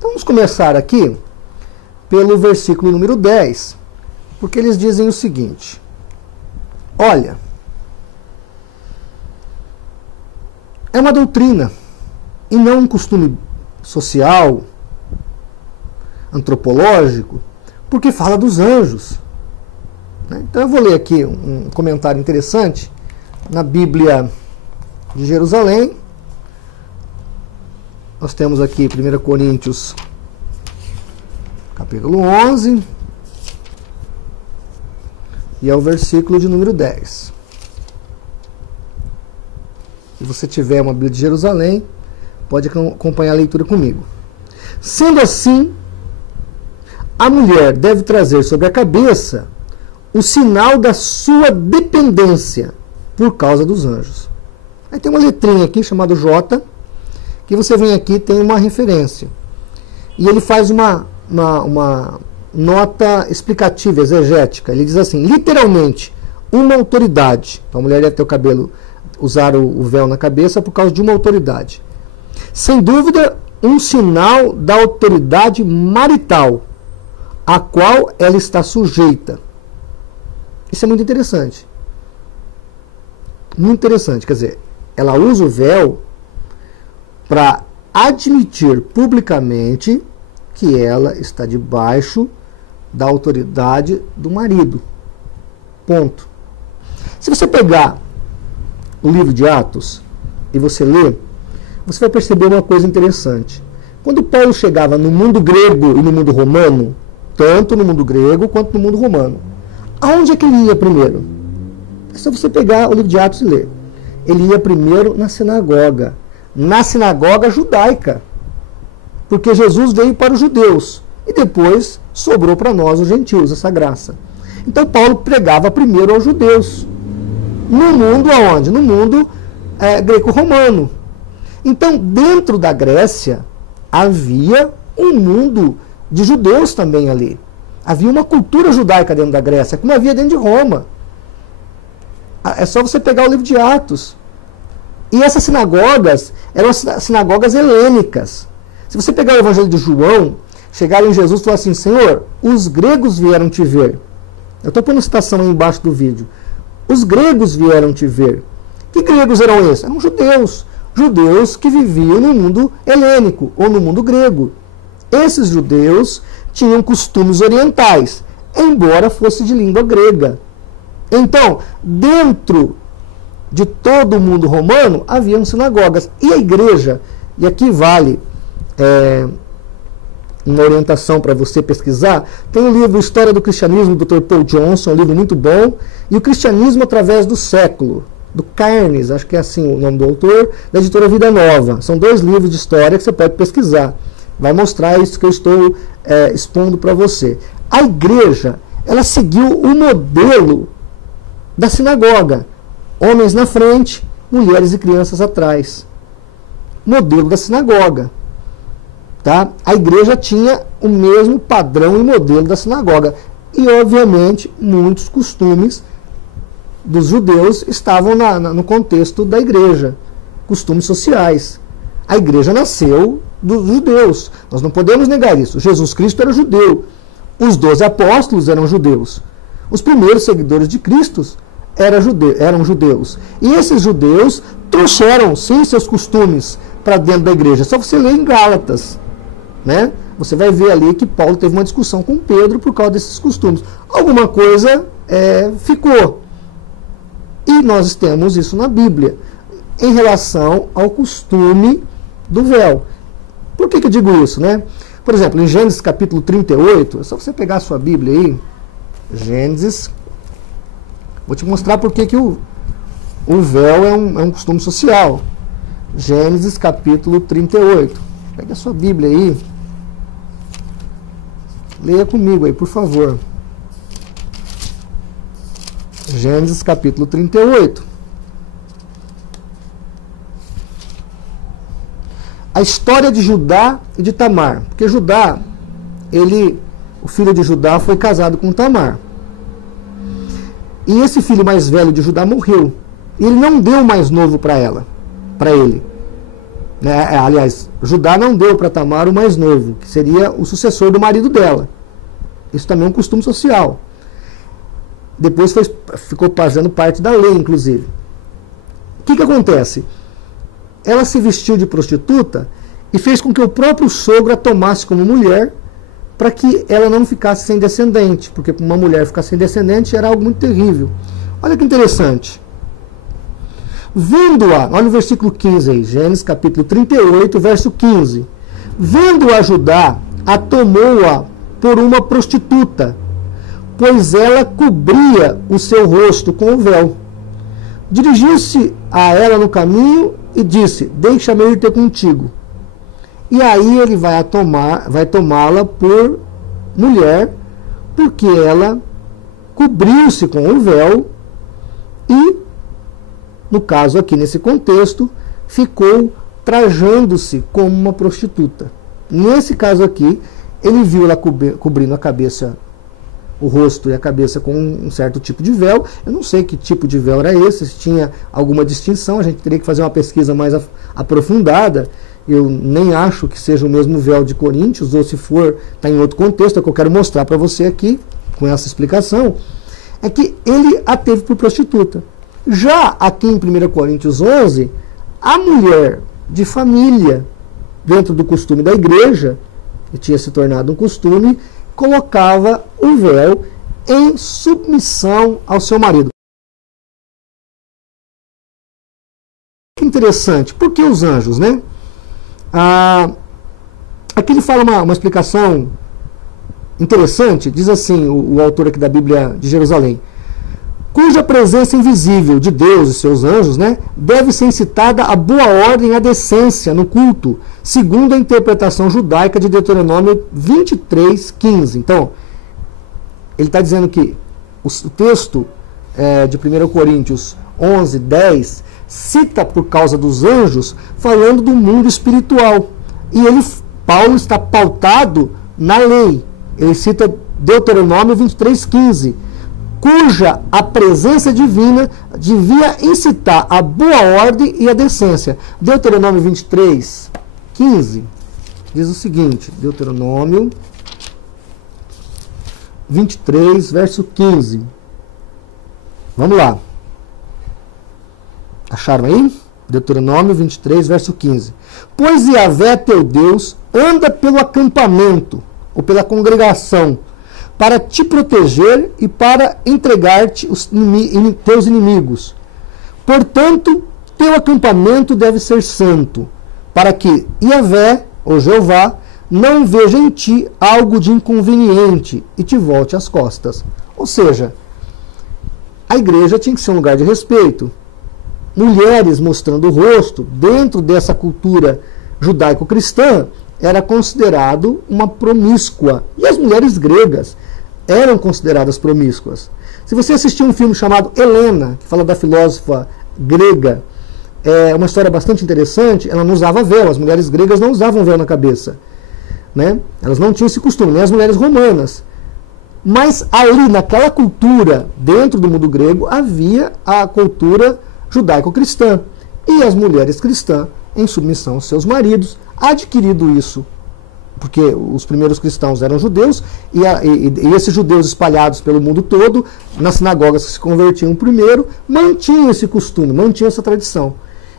Então vamos começar aqui pelo versículo número 10, porque eles dizem o seguinte: olha, é uma doutrina e não um costume social, antropológico, porque fala dos anjos. Então eu vou ler aqui um comentário interessante na Bíblia de Jerusalém. Nós temos aqui 1 Coríntios, capítulo 11, e é o versículo de número 10. Se você tiver uma Bíblia de Jerusalém, pode acompanhar a leitura comigo. Sendo assim, a mulher deve trazer sobre a cabeça o sinal da sua dependência por causa dos anjos. Aí tem uma letrinha aqui chamada J, que você vem aqui e tem uma referência. E ele faz uma nota explicativa, exegética. Ele diz assim, literalmente, uma autoridade. Então a mulher deve ter o cabelo, usar o véu na cabeça por causa de uma autoridade. Sem dúvida, um sinal da autoridade marital, a qual ela está sujeita. Isso é muito interessante. Muito interessante. Quer dizer, ela usa o véu para admitir publicamente que ela está debaixo da autoridade do marido. Ponto. Se você pegar o livro de Atos e você ler, você vai perceber uma coisa interessante. Quando Paulo chegava no mundo grego e no mundo romano, tanto no mundo grego quanto no mundo romano, aonde é que ele ia primeiro? É só você pegar o livro de Atos e ler. Ele ia primeiro na sinagoga judaica, porque Jesus veio para os judeus e depois sobrou para nós, os gentios, essa graça. Então Paulo pregava primeiro aos judeus, no mundo aonde? No mundo greco-romano. Então, dentro da Grécia, havia um mundo de judeus também ali. Havia uma cultura judaica dentro da Grécia, como havia dentro de Roma. É só você pegar o livro de Atos. E essas sinagogas eram sinagogas helênicas. Se você pegar o Evangelho de João, chegaram em Jesus e falaram assim, Senhor, os gregos vieram te ver. Eu estou pondo citação aí embaixo do vídeo. Os gregos vieram te ver. Que gregos eram esses? Eram judeus. Judeus que viviam no mundo helênico ou no mundo grego. Esses judeus tinham costumes orientais, embora fosse de língua grega. Então, dentro de todo o mundo romano, haviam sinagogas. E a igreja, e aqui vale uma orientação para você pesquisar, tem o livro História do Cristianismo, do Dr. Paul Johnson, um livro muito bom, e o Cristianismo através do século, do Carnes, acho que é assim o nome do autor, da editora Vida Nova. São 2 livros de história que você pode pesquisar. Vai mostrar isso que eu estou expondo para você. A igreja, ela seguiu o modelo da sinagoga. Homens na frente, mulheres e crianças atrás. Modelo da sinagoga. Tá? A igreja tinha o mesmo padrão e modelo da sinagoga. E, obviamente, muitos costumes dos judeus estavam no contexto da igreja. Costumes sociais. A igreja nasceu dos judeus. Nós não podemos negar isso. Jesus Cristo era judeu. Os 12 apóstolos eram judeus. Os primeiros seguidores de Cristo eram judeus. E esses judeus trouxeram, sim, seus costumes para dentro da igreja. Só você ler em Gálatas, né? Você vai ver ali que Paulo teve uma discussão com Pedro por causa desses costumes. Alguma coisa ficou. E nós temos isso na Bíblia, em relação ao costume do véu. Por que eu digo isso, né? Por exemplo, em Gênesis capítulo 38, é só você pegar a sua Bíblia aí, Gênesis, vou te mostrar por que o véu é um costume social. Gênesis capítulo 38. Pega a sua Bíblia aí, leia comigo aí, por favor. Gênesis capítulo 38. A história de Judá e de Tamar. Porque Judá, o filho de Judá foi casado com Tamar. E esse filho mais velho de Judá morreu. E ele não deu o mais novo para ele. né? Aliás, Judá não deu para Tamar o mais novo, que seria o sucessor do marido dela. Isso também é um costume social. Depois ficou fazendo parte da lei, inclusive. O que acontece? Ela se vestiu de prostituta e fez com que o próprio sogro a tomasse como mulher, para que ela não ficasse sem descendente, porque uma mulher ficar sem descendente era algo muito terrível. Olha que interessante. Vendo-a, olha o versículo 15 aí, Gênesis capítulo 38, verso 15. Vendo-a Judá, a tomou-a por uma prostituta, pois ela cobria o seu rosto com o véu. Dirigiu-se a ela no caminho e disse: deixa-me ir ter contigo. E aí ele vai tomá-la por mulher, porque ela cobriu-se com o véu e, no caso aqui nesse contexto, ficou trajando-se como uma prostituta. Nesse caso aqui, ele viu ela cobrindo a cabeça, o rosto e a cabeça com um certo tipo de véu. Eu não sei que tipo de véu era esse, se tinha alguma distinção, a gente teria que fazer uma pesquisa mais aprofundada. Eu nem acho que seja o mesmo véu de Coríntios, ou se for, está em outro contexto. É o que eu quero mostrar para você aqui, com essa explicação, é que ele a teve por prostituta. Já aqui em 1 Coríntios 11, a mulher de família, dentro do costume da igreja, que tinha se tornado um costume, colocava o véu em submissão ao seu marido. Que interessante. Por que os anjos, né? Aqui ele fala uma explicação interessante. Diz assim o autor aqui da Bíblia de Jerusalém: cuja presença invisível de Deus e seus anjos, né, deve ser incitada a boa ordem e a decência no culto, segundo a interpretação judaica de Deuteronômio 23, 15. Então, ele está dizendo que o texto de 1 Coríntios 11, 10, cita por causa dos anjos, falando do mundo espiritual. E Paulo está pautado na lei. Ele cita Deuteronômio 23, 15. Cuja a presença divina devia incitar a boa ordem e a decência. Deuteronômio 23, 15, diz o seguinte, Deuteronômio 23, verso 15. Vamos lá. Acharam aí? Deuteronômio 23, verso 15. Pois Yahvé teu Deus anda pelo acampamento, ou pela congregação, para te proteger e para entregar-te os teus inimigos. Portanto, teu acampamento deve ser santo, para que Yahvé, ou Jeová, não veja em ti algo de inconveniente e te volte as costas. Ou seja, a igreja tinha que ser um lugar de respeito. Mulheres mostrando o rosto, dentro dessa cultura judaico-cristã, era considerado uma promíscua. E as mulheres gregas eram consideradas promíscuas. Se você assistir um filme chamado Helena, que fala da filósofa grega, é uma história bastante interessante. Ela não usava véu, as mulheres gregas não usavam véu na cabeça, né? Elas não tinham esse costume, nem as mulheres romanas. Mas ali, naquela cultura, dentro do mundo grego, havia a cultura judaico-cristã. E as mulheres cristãs, em submissão aos seus maridos, adquirido isso, porque os primeiros cristãos eram judeus, e esses judeus espalhados pelo mundo todo, nas sinagogas que se convertiam primeiro, mantinham esse costume, mantinham essa tradição.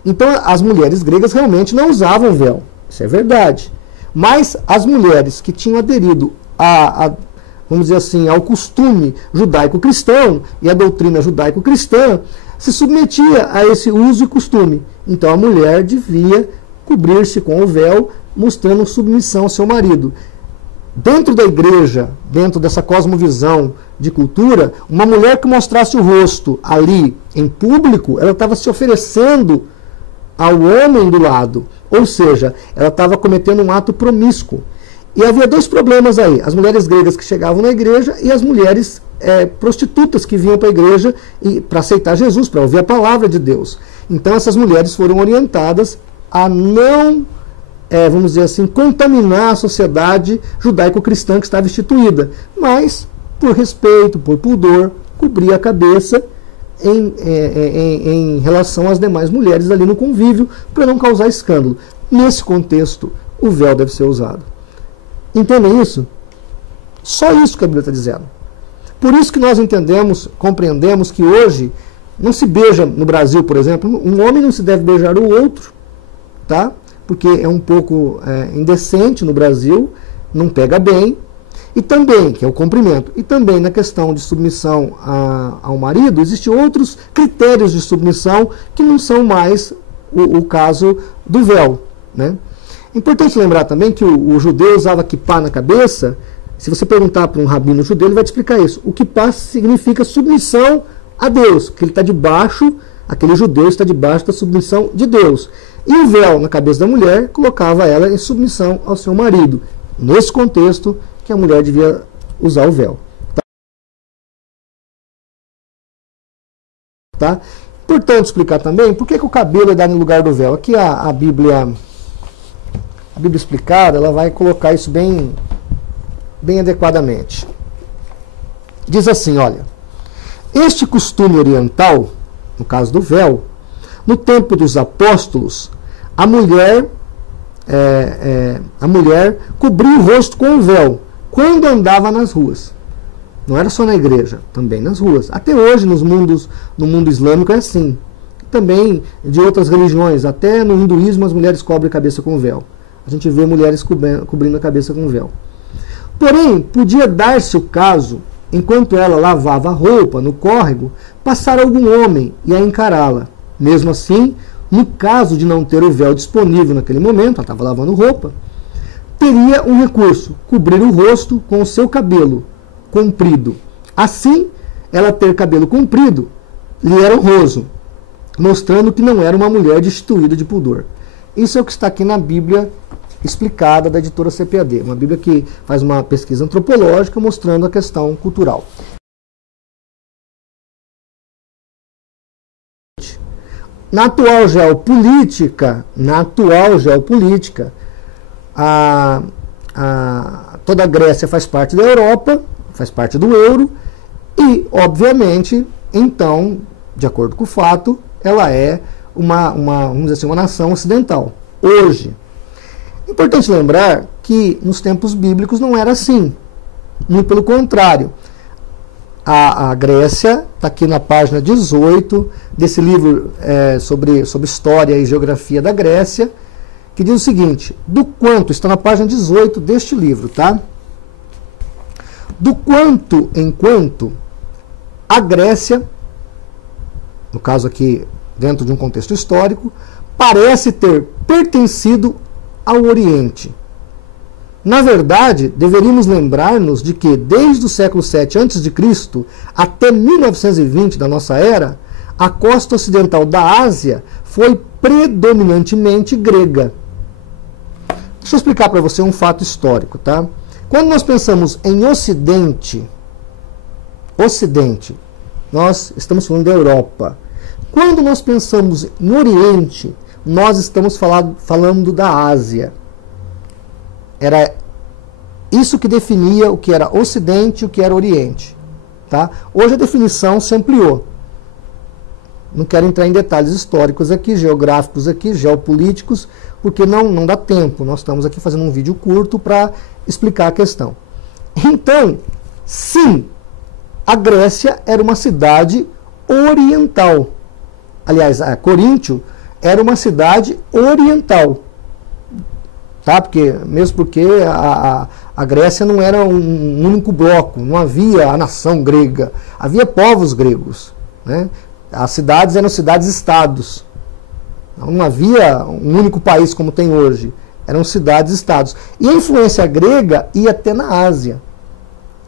Então as mulheres gregas realmente não usavam véu, isso é verdade. Mas as mulheres que tinham aderido vamos dizer assim, ao costume judaico-cristão e à doutrina judaico-cristã, se submetia a esse uso e costume. Então a mulher devia cobrir-se com o véu, mostrando submissão ao seu marido. Dentro da igreja, dentro dessa cosmovisão de cultura, uma mulher que mostrasse o rosto ali em público, ela estava se oferecendo ao homem do lado. Ou seja, ela estava cometendo um ato promíscuo. E havia dois problemas aí: as mulheres gregas que chegavam na igreja e as mulheres prostitutas que vinham para a igreja para aceitar Jesus, para ouvir a palavra de Deus. Então essas mulheres foram orientadas a não, vamos dizer assim, contaminar a sociedade judaico-cristã que estava instituída, mas, por respeito, por pudor, cobrir a cabeça em relação às demais mulheres ali no convívio, para não causar escândalo. nesse contexto, o véu deve ser usado. Entendem isso? Só isso que a Bíblia está dizendo. Por isso que nós entendemos, compreendemos que hoje não se beija no Brasil, por exemplo, um homem não se deve beijar o outro, tá? Porque é um pouco indecente no Brasil, não pega bem. E também, que é o cumprimento, e também na questão de submissão ao marido, existem outros critérios de submissão que não são mais o caso do véu, né? Importante lembrar também que o judeu usava kippá na cabeça. Se você perguntar para um rabino judeu, ele vai te explicar isso. O kippá significa submissão a Deus, que ele está debaixo, aquele judeu está debaixo da submissão de Deus. E o véu na cabeça da mulher colocava ela em submissão ao seu marido. Nesse contexto, que a mulher devia usar o véu. Tá? Importante explicar também por que o cabelo é dado no lugar do véu. Aqui a Bíblia explicada, ela vai colocar isso bem adequadamente. Diz assim, olha, este costume oriental, no caso do véu, no tempo dos apóstolos, a mulher cobria o rosto com o véu quando andava nas ruas. Não era só na igreja, também nas ruas. Até hoje, no mundo islâmico é assim. Também de outras religiões, até no hinduísmo as mulheres cobrem a cabeça com véu. A gente vê mulheres cobrindo a cabeça com véu. Porém, podia dar-se o caso, enquanto ela lavava a roupa no córrego, passar algum homem e a encará-la. Mesmo assim, no caso de não ter o véu disponível naquele momento, ela estava lavando roupa, teria um recurso, cobrir o rosto com o seu cabelo comprido. Assim, ela ter cabelo comprido lhe era honroso, mostrando que não era uma mulher destituída de pudor. Isso é o que está aqui na Bíblia explicada da editora CPAD, uma Bíblia que faz uma pesquisa antropológica mostrando a questão cultural. Na atual geopolítica, toda a Grécia faz parte da Europa, faz parte do euro, e, obviamente, então, de acordo com o fato, ela é vamos dizer assim, uma nação ocidental. Hoje, é importante lembrar que nos tempos bíblicos não era assim. Muito pelo contrário. A Grécia, está aqui na página 18 desse livro sobre história e geografia da Grécia, que diz o seguinte, está na página 18 deste livro, tá? Do quanto em quanto a Grécia, no caso aqui dentro de um contexto histórico, parece ter pertencido ao Oriente. Na verdade, deveríamos lembrar-nos de que, desde o século VII a.C. até 1920 da nossa era, a costa ocidental da Ásia foi predominantemente grega. Deixa eu explicar para você um fato histórico, tá? Quando nós pensamos em Ocidente, nós estamos falando da Europa. Quando nós pensamos no Oriente, nós estamos falando da Ásia. Era isso que definia o que era Ocidente e o que era Oriente. Tá? Hoje a definição se ampliou. Não quero entrar em detalhes históricos aqui, geográficos aqui, geopolíticos, porque não dá tempo. Nós estamos aqui fazendo um vídeo curto para explicar a questão. Então, sim, a Grécia era uma cidade oriental. Aliás, Coríntio era uma cidade oriental. Tá? Mesmo porque a Grécia não era um único bloco, não havia a nação grega, havia povos gregos. Né? As cidades eram cidades-estados. Não havia um único país como tem hoje. Eram cidades-estados. E a influência grega ia até na Ásia.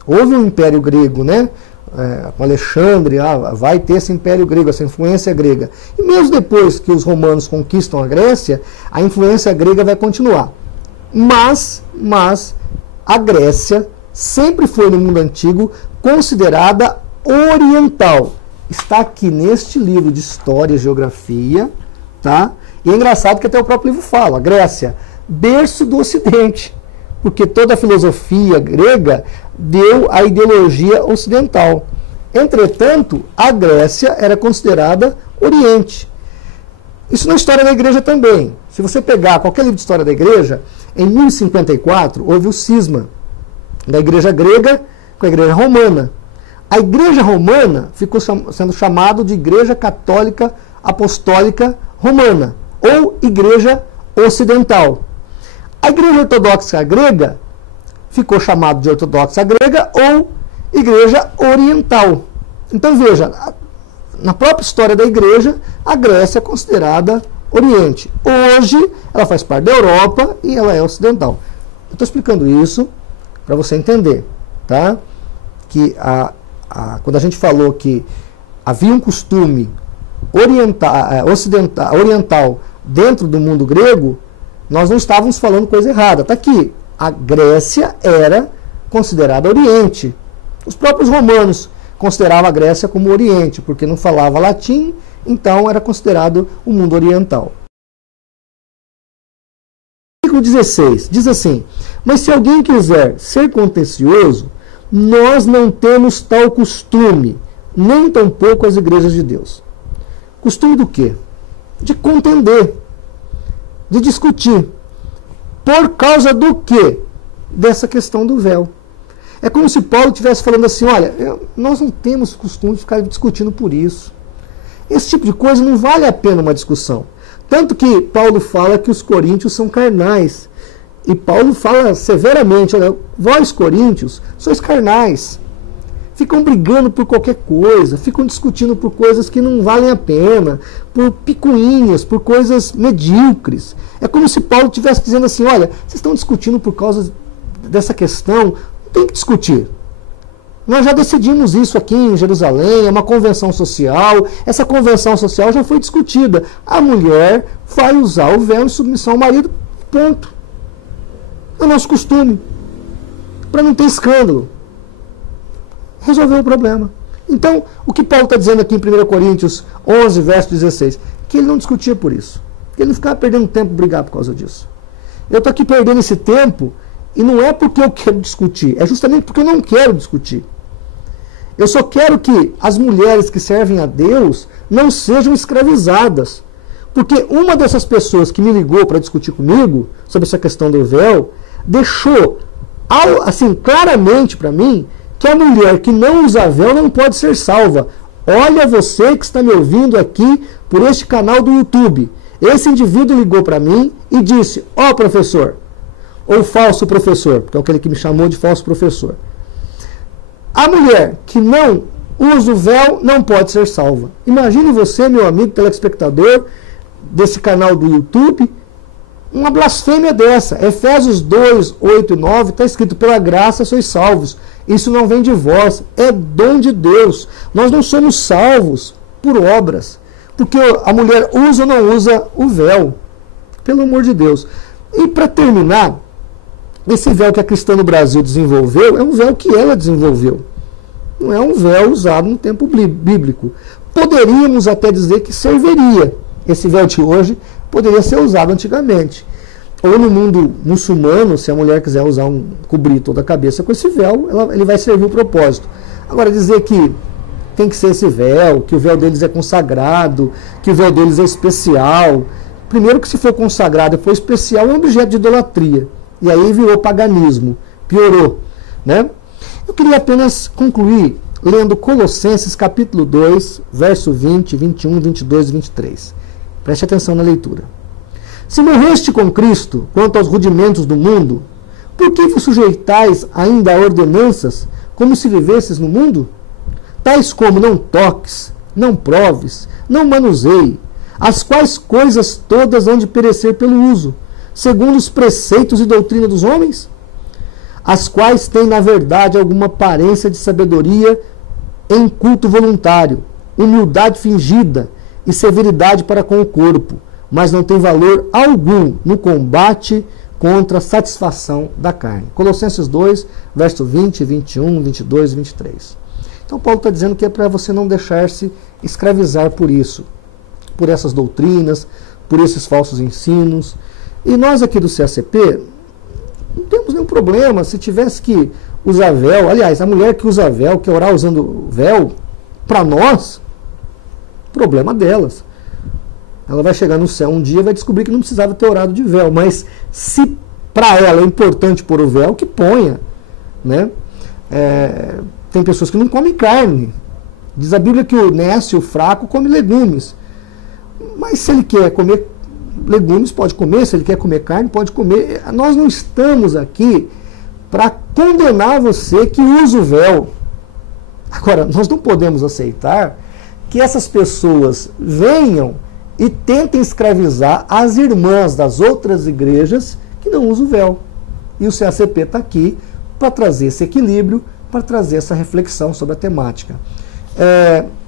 Houve um império grego, né? Com Alexandre, vai ter esse império grego, essa influência grega. E mesmo depois que os romanos conquistam a Grécia, a influência grega vai continuar. Mas a Grécia sempre foi no mundo antigo considerada oriental. Está aqui neste livro de História e Geografia, tá? E é engraçado que até o próprio livro fala, Grécia, berço do Ocidente, porque toda a filosofia grega deu a ideologia ocidental. Entretanto, a Grécia era considerada Oriente. Isso na história da igreja também. Se você pegar qualquer livro de história da igreja, em 1054 houve o cisma da igreja grega com a igreja romana. A igreja romana ficou sendo chamada de Igreja Católica Apostólica Romana, ou Igreja Ocidental. A igreja ortodoxa grega ficou chamada de ortodoxa grega ou Igreja Oriental. Então veja, na própria história da igreja, a Grécia é considerada Oriente. Hoje, ela faz parte da Europa e ela é ocidental. Eu estou explicando isso para você entender, tá? Que quando a gente falou que havia um costume oriental dentro do mundo grego, nós não estávamos falando coisa errada. Está aqui, a Grécia era considerada Oriente. Os próprios romanos consideravam a Grécia como Oriente, porque não falava latim, então era considerado o mundo oriental. Versículo 16 diz assim: mas se alguém quiser ser contencioso, nós não temos tal costume, nem tampouco as igrejas de Deus. Costume do quê? De contender, de discutir. Por causa do quê? Dessa questão do véu. É como se Paulo estivesse falando assim, olha, nós não temos costume de ficar discutindo por isso. Esse tipo de coisa não vale a pena uma discussão. Tanto que Paulo fala que os coríntios são carnais. E Paulo fala severamente, olha, vós coríntios sois carnais. Ficam brigando por qualquer coisa, ficam discutindo por coisas que não valem a pena, por picuinhas, por coisas medíocres. É como se Paulo estivesse dizendo assim, olha, vocês estão discutindo por causa dessa questão, tem que discutir. Nós já decidimos isso aqui em Jerusalém, é uma convenção social. Essa convenção social já foi discutida. A mulher vai usar o véu em submissão ao marido, ponto. É o nosso costume. Para não ter escândalo. Resolveu o problema. Então, o que Paulo está dizendo aqui em 1 Coríntios 11, verso 16? Que ele não discutia por isso. Que ele não ficava perdendo tempo brigar por causa disso. Eu estou aqui perdendo esse tempo. E não é porque eu quero discutir, é justamente porque eu não quero discutir. Eu só quero que as mulheres que servem a Deus não sejam escravizadas. Porque uma dessas pessoas que me ligou para discutir comigo sobre essa questão do véu, deixou assim claramente para mim que a mulher que não usa véu não pode ser salva. Olha você que está me ouvindo aqui por este canal do YouTube. Esse indivíduo ligou para mim e disse, ó professor, ou falso professor, porque é aquele que me chamou de falso professor. A mulher que não usa o véu não pode ser salva. Imagine você, meu amigo telespectador desse canal do YouTube, uma blasfêmia dessa. Efésios 2, 8 e 9 está escrito, pela graça sois salvos. Isso não vem de vós, é dom de Deus. Nós não somos salvos por obras, porque a mulher usa ou não usa o véu. Pelo amor de Deus. E para terminar, esse véu que a Cristã no Brasil desenvolveu é um véu que ela desenvolveu. Não é um véu usado no tempo bíblico. Poderíamos até dizer que serviria. Esse véu de hoje poderia ser usado antigamente. Ou no mundo muçulmano, se a mulher quiser usar cobrir toda a cabeça com esse véu, ele vai servir o propósito. Agora, dizer que tem que ser esse véu, que o véu deles é consagrado, que o véu deles é especial. Primeiro que se for consagrado e for especial, é um objeto de idolatria. E aí virou paganismo, piorou, né? Eu queria apenas concluir lendo Colossenses capítulo 2, verso 20, 21, 22 e 23. Preste atenção na leitura. Se morreste com Cristo quanto aos rudimentos do mundo, por que vos sujeitais ainda a ordenanças como se vivesses no mundo? Tais como não toques, não proves, não manuseie, as quais coisas todas hão de perecer pelo uso, segundo os preceitos e doutrina dos homens, as quais têm, na verdade, alguma aparência de sabedoria em culto voluntário, humildade fingida e severidade para com o corpo, mas não tem valor algum no combate contra a satisfação da carne. Colossenses 2, verso 20, 21, 22 e 23. Então Paulo está dizendo que é para você não deixar-se escravizar por isso, por essas doutrinas, por esses falsos ensinos. E nós aqui do CACP não temos nenhum problema se tivesse que usar véu. Aliás, a mulher que usa véu, que orar usando véu, para nós, problema delas. ela vai chegar no céu um dia e vai descobrir que não precisava ter orado de véu. Mas se para ela é importante pôr o véu, que ponha. Né? Tem pessoas que não comem carne. Diz a Bíblia que o nécio, o fraco, come legumes. Mas se ele quer comer legumes, pode comer. Se ele quer comer carne, pode comer. Nós não estamos aqui para condenar você que usa o véu. Agora, nós não podemos aceitar que essas pessoas venham e tentem escravizar as irmãs das outras igrejas que não usam o véu. E o CACP está aqui para trazer esse equilíbrio, para trazer essa reflexão sobre a temática.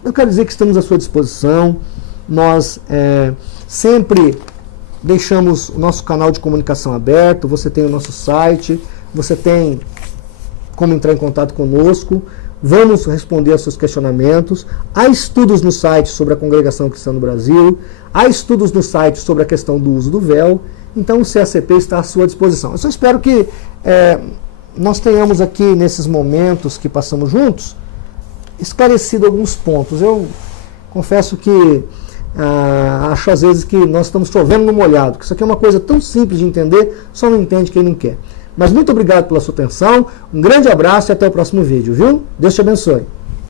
Eu quero dizer que estamos à sua disposição. Nós sempre deixamos o nosso canal de comunicação aberto. Você tem o nosso site, você tem como entrar em contato conosco. Vamos responder aos seus questionamentos. Há estudos no site sobre a Congregação Cristã no Brasil. Há estudos no site sobre a questão do uso do véu. Então o CACP está à sua disposição. Eu só espero que nós tenhamos aqui, nesses momentos que passamos juntos, esclarecido alguns pontos. Eu confesso que acho às vezes que nós estamos chovendo no molhado, que isso aqui é uma coisa tão simples de entender, só não entende quem não quer. Mas muito obrigado pela sua atenção, um grande abraço e até o próximo vídeo, viu? Deus te abençoe.